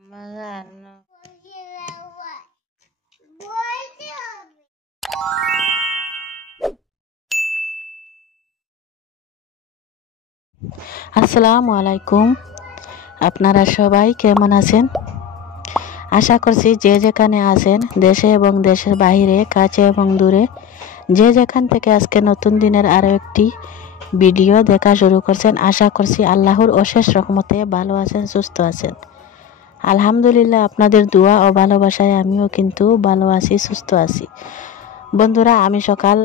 আসসালামু আলাইকুম। আপনারা সবাই কেমন আছেন? আশা করছি যে যেখানে আছেন, দেশে এবং দেশের বাইরে, কাছে এবং দূরে, যে যেখান থেকে আজকে নতুন দিনের আরও একটি ভিডিও দেখা শুরু করছেন, আশা করছি আল্লাহর অশেষ রহমতে ভালো আছেন, সুস্থ আছেন। আলহামদুলিল্লাহ, আপনাদের দোয়া ও ভালোবাসায় আমিও কিন্তু ভালো আছি, সুস্থ আছি। বন্ধুরা, আমি সকাল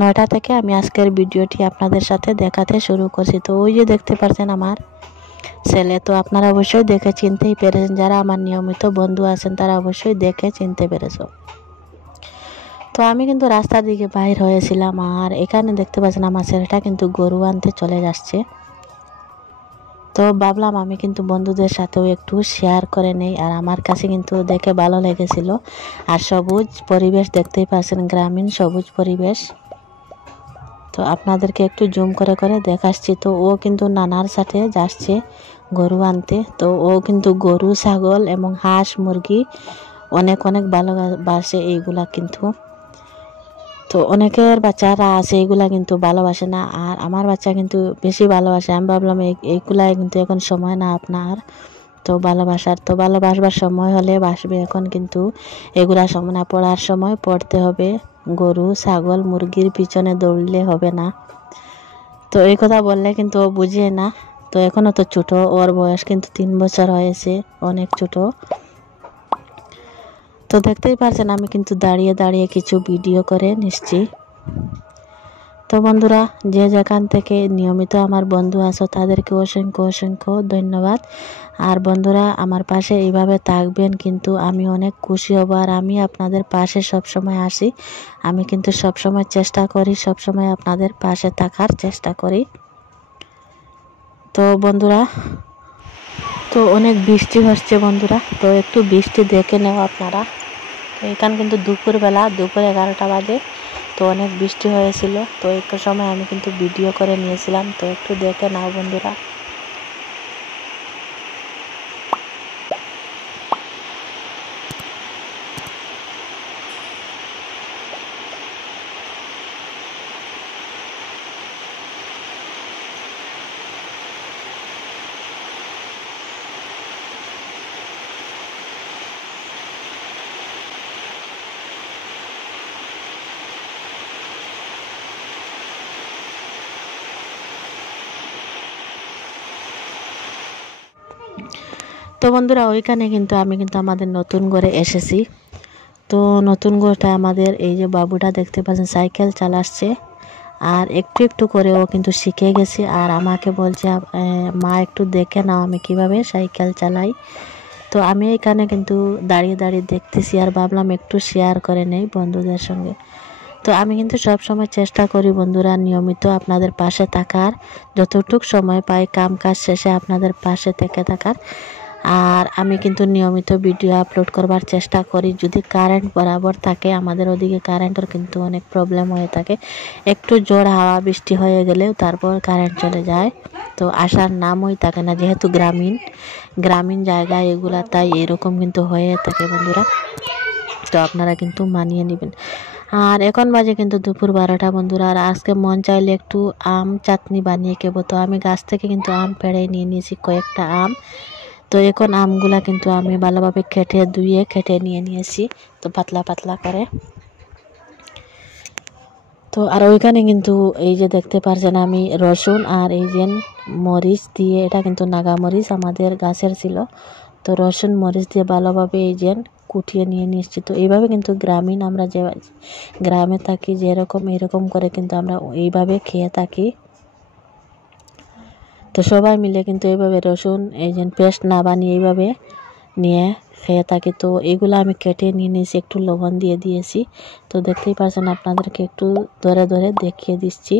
9টা থেকে আমি আজকের ভিডিওটি আপনাদের সাথে দেখাতে শুরু করছি। তো ওই যে দেখতে পাচ্ছেন আমার ছেলে, তো আপনারা অবশ্যই দেখে চিনতেই পেরেছেন, যারা আমার নিয়মিত বন্ধু আছেন তারা অবশ্যই দেখে চিনতে পেরেছ। তো আমি কিন্তু রাস্তার দিকে বাইর হয়েছিলাম, আর এখানে দেখতে পাচ্ছেন আমার ছেলেটা কিন্তু গরু আনতে চলে যাচ্ছে। তো ভাবলাম আমি কিন্তু বন্ধুদের সাথেও একটু শেয়ার করে নেই, আর আমার কাছে কিন্তু দেখে ভালো লেগেছিল। আর সবুজ পরিবেশ দেখতেই পাচ্ছেন, গ্রামীণ সবুজ পরিবেশ। তো আপনাদেরকে একটু জুম করে করে দেখাচ্ছি। তো ও কিন্তু নানার সাথে যাচ্ছে গরু আনতে। তো ও কিন্তু গরু, ছাগল এবং হাঁস, মুরগি অনেক অনেক ভালোবাসে এইগুলা কিন্তু। তো অনেকের বাচ্চারা আছে এইগুলা কিন্তু ভালোবাসে না, আর আমার বাচ্চা কিন্তু বেশি ভালোবাসে। আমি ভাবলাম এইগুলাই কিন্তু এখন সময় না আপনার, তো ভালোবাসার, তো ভালোবাসবার সময় হলে বাসবে। এখন কিন্তু এগুলা সময় না, পড়ার সময় পড়তে হবে। গরু, ছাগল, মুরগির পিছনে দৌড়লে হবে না। তো এই কথা বললে কিন্তু ও বুঝে না। তো এখনও তো ছোট, ওর বয়স কিন্তু 3 বছর হয়েছে, অনেক ছোট। তো দেখতেই পারছেন আমি কিন্তু দাঁড়িয়ে দাঁড়িয়ে কিছু ভিডিও করে নিচ্ছি। তো বন্ধুরা, যে যেখান থেকে নিয়মিত আমার বন্ধু আছো তাদেরকে অসংখ্য অসংখ্য ধন্যবাদ। আর বন্ধুরা, আমার পাশে এইভাবে থাকবেন, কিন্তু আমি অনেক খুশি হব। আর আমি আপনাদের পাশে সবসময় আসি, আমি কিন্তু সবসময় চেষ্টা করি, সবসময় আপনাদের পাশে থাকার চেষ্টা করি। তো বন্ধুরা, তো অনেক বৃষ্টি হচ্ছে বন্ধুরা, তো একটু বৃষ্টি দেখে নেও আপনারা। তো এখানে কিন্তু দুপুরবেলা, দুপুর 11টা বাজে, তো অনেক বৃষ্টি হয়েছিল। তো একটু সময় আমি কিন্তু ভিডিও করে নিয়েছিলাম, তো একটু দেখে নাও বন্ধুরা। তো বন্ধুরা, ওইখানে কিন্তু আমি কিন্তু আমাদের নতুন ঘরে এসেছি। তো নতুন ঘরটা আমাদের, এই যে বাবুটা দেখতে পাচ্ছেন সাইকেল চালাচ্ছে, আর একটু একটু করে ও কিন্তু শিখে গেছে। আর আমাকে বলছে মা একটু দেখে নাও আমি কিভাবে সাইকেল চালাই। তো আমি এখানে কিন্তু দাঁড়িয়ে দাঁড়িয়ে দেখতেছি, আর ভাবলাম একটু শেয়ার করে নেই বন্ধুদের সঙ্গে। তো আমি কিন্তু সব সময় চেষ্টা করি বন্ধুরা নিয়মিত আপনাদের পাশে থাকার, যতটুক সময় পাই কাম কাজ শেষে আপনাদের পাশে থেকে থাকার। আর আমি কিন্তু নিয়মিত ভিডিও আপলোড করবার চেষ্টা করি। যদি কারেন্ট বরাবর থাকে, আমাদের ওদিকে কারেন্টের কিন্তু অনেক প্রবলেম হয়ে থাকে। একটু জোর হাওয়া বৃষ্টি হয়ে গেলেও তারপর কারেন্ট চলে যায়, তো আসার নামই থাকে না, যেহেতু গ্রামীণ জায়গায় এগুলা, তাই এরকম কিন্তু হয়ে থাকে বন্ধুরা। তো আপনারা কিন্তু মানিয়ে নেবেন। আর এখন বাজে কিন্তু দুপুর 12টা বন্ধুরা। আর আজকে মন চাইলে একটু আম চাটনি বানিয়ে খেবো। তো আমি গাছ থেকে কিন্তু আম পেড়ে নিয়ে নিয়েছি কয়েকটা আম। তো এখন আমগুলা কিন্তু আমি ভালোভাবে ধুয়ে কেটে নিয়ে নিয়েছি, তো পাতলা পাতলা করে। তো আর ওইখানে কিন্তু এই যে দেখতে পারছেন আমি রসুন আর এই যে মরিচ দিয়ে, এটা কিন্তু নাগা মরিচ আমাদের গাছের ছিল, তো রসুন মরিচ দিয়ে ভালোভাবে এই যে কুটিয়ে নিয়ে নিচ্ছি। তো এইভাবে কিন্তু গ্রামীণ, আমরা যে গ্রামে থাকি যেরকম, এরকম করে কিন্তু আমরা এইভাবে খেয়ে থাকি। তো সবাই মিলে কিন্তু এইভাবে রসুন এই যে পেস্ট না বানিয়ে এইভাবে নিয়ে খেয়ে থাকি। তো এগুলো আমি কেটে নিয়ে নিয়েছি, একটু লবণ দিয়ে দিয়েছি। তো দেখতেই পাচ্ছেন, আপনাদেরকে একটু ধরে ধরে দেখিয়ে দিচ্ছি।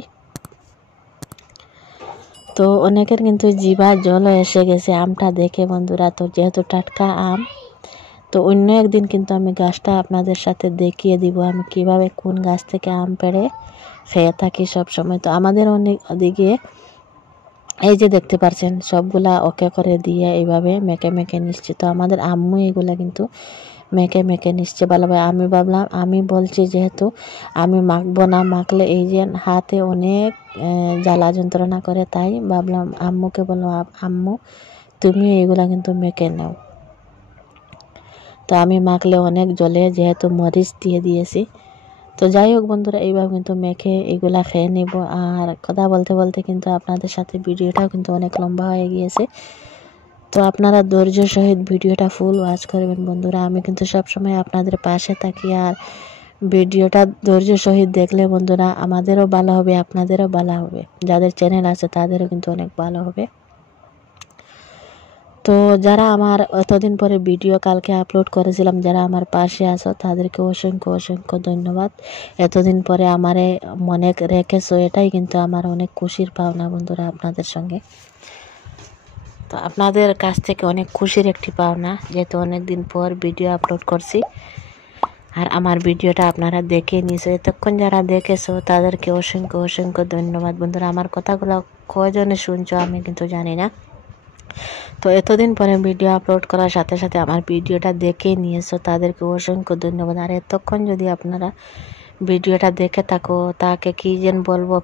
তো অনেকের কিন্তু জিভা জল এসে গেছে আমটা দেখে বন্ধুরা। তো যেহেতু টাটকা আম, তো অন্য একদিন কিন্তু আমি গাছটা আপনাদের সাথে দেখিয়ে দিব, আমি কিভাবে কোন গাছ থেকে আম পেড়ে খেয়ে থাকি সব সময়। তো আমাদের অনেক ওদিকে এই যে দেখতে পাচ্ছেন সবগুলা ওকে করে দিয়ে এইভাবে মেখে মেখে নিচ্ছে। তো আমাদের আম্মু এগুলা কিন্তু মেখে মেখে নিচ্ছে ভালোভাবে। আমি ভাবলাম, আমি বলছি যেহেতু আমি মাখবো না, মাখলে এই যে হাতে অনেক জ্বালা যন্ত্রণা করে, তাই ভাবলাম আম্মুকে বললাম, আম্মু তুমি এগুলা কিন্তু মেখে নাও। তো আমি মাখলে অনেক জ্বলে, যেহেতু মরিচ দিয়ে দিয়েছি। তো যাই হোক বন্ধুরা, এইভাবে কিন্তু মেখে এগুলা খেয়ে নিব। আর কথা বলতে বলতে কিন্তু আপনাদের সাথে ভিডিওটাও কিন্তু অনেক লম্বা হয়ে গিয়েছে। তো আপনারা ধৈর্য সহিত ভিডিওটা ফুল ওয়াচ করবেন বন্ধুরা। আমি কিন্তু সবসময় আপনাদের পাশে থাকি, আর ভিডিওটা ধৈর্য সহিত দেখলে বন্ধুরা আমাদেরও ভালো হবে, আপনাদেরও ভালো হবে, যাদের চ্যানেল আছে তাদেরও কিন্তু অনেক ভালো হবে। তো যারা আমার এতদিন পরে ভিডিও কালকে আপলোড করেছিলাম, যারা আমার পাশে আছো তাদেরকে অসংখ্য অসংখ্য ধন্যবাদ। এতদিন পরে আমারে মনে রেখেছো, এটাই কিন্তু আমার অনেক খুশির পাওনা বন্ধুরা আপনাদের সঙ্গে। তো আপনাদের কাছ থেকে অনেক খুশির একটি পাওনা, যেহেতু অনেক দিন পর ভিডিও আপলোড করছি আর আমার ভিডিওটা আপনারা দেখে নিয়েছো। এতক্ষণ যারা দেখেছো তাদেরকে অসংখ্য অসংখ্য ধন্যবাদ বন্ধুরা। আমার কথাগুলো কয়জনে শুনছো আমি কিন্তু জানি না। তো এতদিন পরে ভিডিও আপলোড করার সাথে সাথে আমার ভিডিওটা দেখে নিয়েছো, তাদেরকে অসংখ্য ধন্যবাদ। আর এতক্ষণ যদি আপনারা ভিডিওটা দেখে থাকো, তাকে কি যেন বলবো,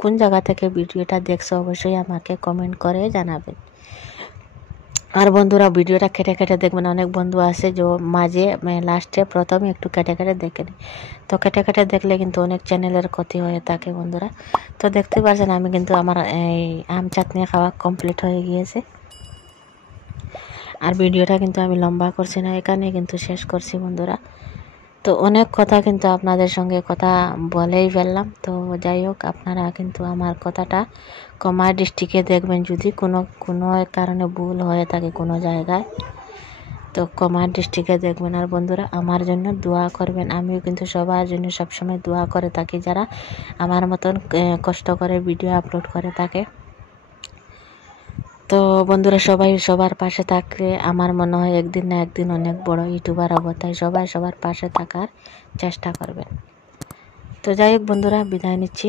কোন জায়গা থেকে ভিডিওটা দেখছো অবশ্যই আমাকে কমেন্ট করে জানাবেন। আর বন্ধুরা ভিডিওটা কেটে কেটে দেখবেন, অনেক বন্ধু আছে যে মাঝে লাস্টে প্রথমে একটু কেটে কেটে দেখে নিই। তো কেটে কেটে দেখলে কিন্তু অনেক চ্যানেলের ক্ষতি হয়ে থাকে বন্ধুরা। তো দেখতে পাচ্ছেন আমি কিন্তু আমার এই আম চাটনি খাওয়া কমপ্লিট হয়ে গিয়েছে। আর ভিডিওটা কিন্তু আমি লম্বা করছি না, এখানে কিন্তু শেষ করছি বন্ধুরা। তো অনেক কথা কিন্তু আপনাদের সঙ্গে কথা বলেই ফেললাম। তো যাই হোক, আপনারা কিন্তু আমার কথাটা কমার দৃষ্টিকে দেখবেন, যদি কোনো কারণে ভুল হয়ে থাকে কোনো জায়গায়, তো কমার দৃষ্টিকে দেখবেন। আর বন্ধুরা আমার জন্য দোয়া করবেন, আমিও কিন্তু সবার জন্য সবসময় দোয়া করে থাকি, যারা আমার মতন কষ্ট করে ভিডিও আপলোড করে থাকে। তো বন্ধুরা সবাই সবার পাশে থাকলে আমার মনে হয় একদিন না একদিন অনেক বড় ইউটিউবার হবো, তাই সবাই সবার পাশে থাকার চেষ্টা করবেন। তো যাই হোক বন্ধুরা, বিদায় নিচ্ছি।